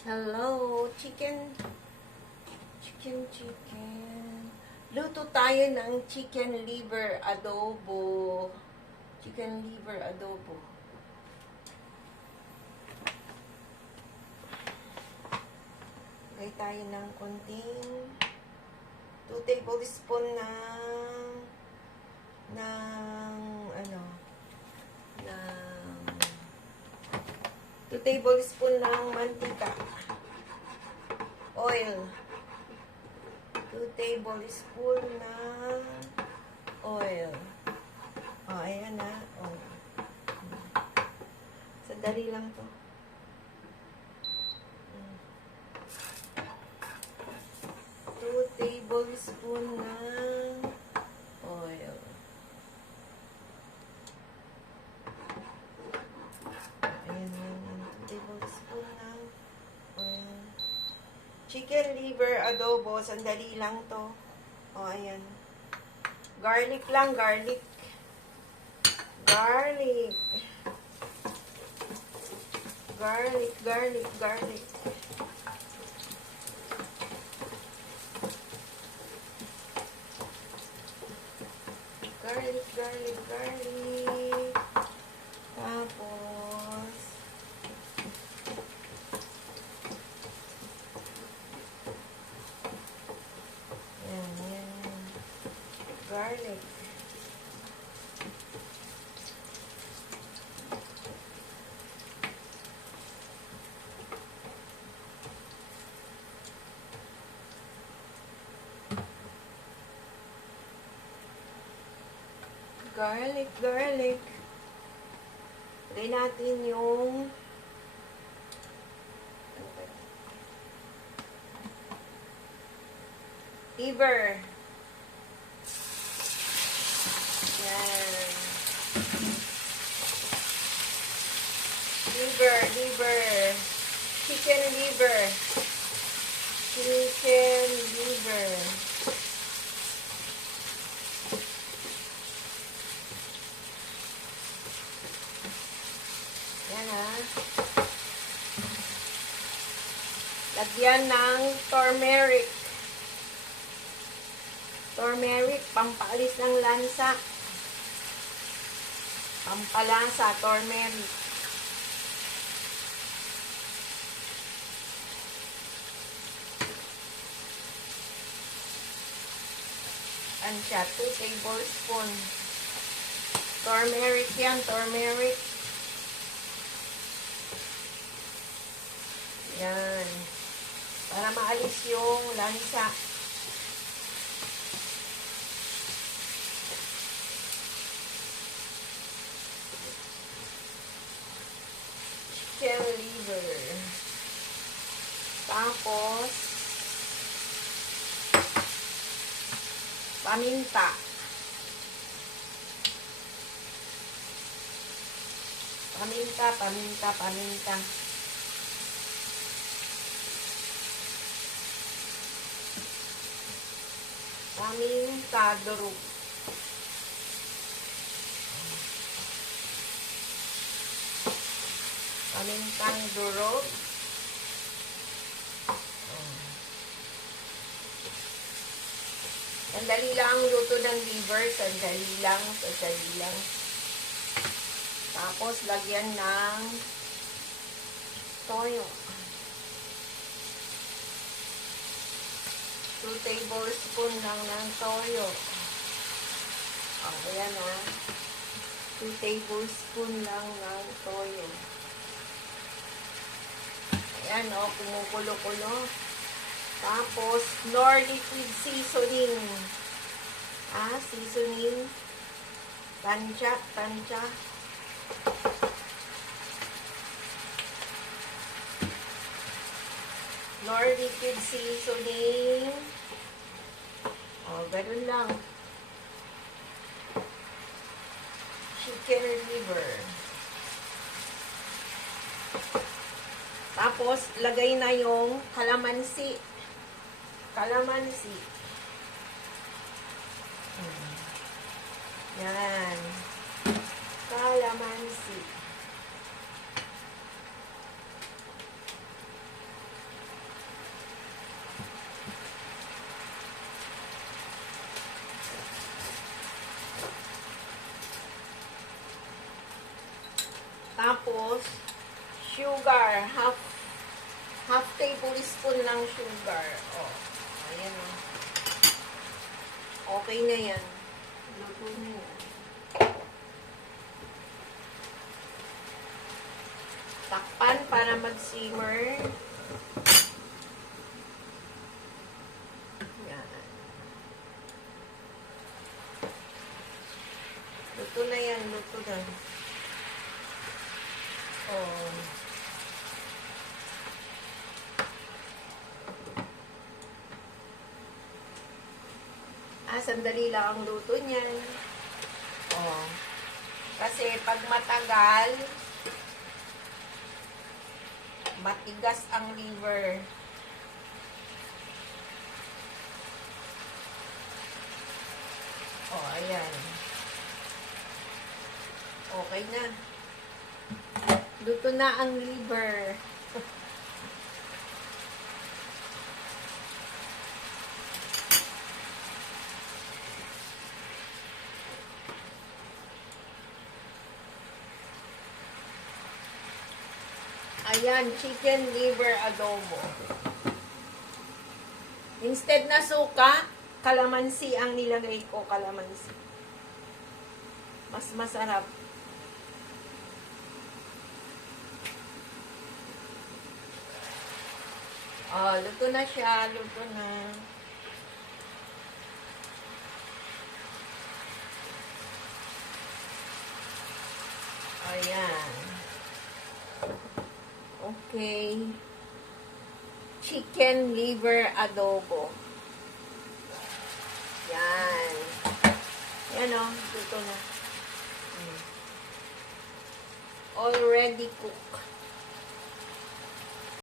Hello, chicken. Luto tayo ng chicken liver adobo. Chicken liver adobo. Lagay tayo ng konting 2 tablespoon ng 2 tablespoon ng mantika. Oil. 2 tablespoon ng oil. Ayan na. Sadali lang to. 2 tablespoon ng oil. Ayan. 2 tablespoon ng oil. Chicken liver adobo. Sandali lang to. Ayan. Garlic lang, garlic. Garlic. Garlic. Garlic. Garlic, garlic. Tapos, yan. Garlic. Garlic. Lagay natin yung liver. Yan. Liver. Chicken liver. Yan ha. Lagyan ng turmeric. Pampaalis ng lansa. Pampalasa, turmeric. Ano siya? 2 tablespoon. Turmeric yan, turmeric. Yan. Para maalis yung lansa. Chicken liver. Tapos, paminta. Paminta. Paminta durog. Pamintang durog. Sandali lang ang luto ng liver. Sandali lang. Tapos, lagyan ng toyo. 2 tablespoon lang ng toyo. Ayan ha. 2 tablespoon lang ng toyo. Ayan kumukulo-kulo. Tapos, nor liquid seasoning. Seasoning. Tansya. Nor liquid seasoning. Ganun lang. Chicken liver. Tapos, lagay na yung kalamansi. Yan. Kalamansi. Tapos, sugar. Half tablespoon ng sugar. Oh, ayan o. Okay na yan. Luto na yan. Takpan para mag-simmer. Yan. Luto na yan. Luto na. Oh. Sandali lang ang luto niyan. Oh. Kasi pag matagal, matigas ang liver. Oh, ayan. Okay na. Luto na ang liver. Ayan, chicken liver adobo. Instead na suka, kalamansi ang nilagay ko, kalamansi. Mas masarap. Oh, luto na siya, luto na. Ayan. Okay. Chicken liver adobo. Yan. Yan o. Luto na. Already cooked.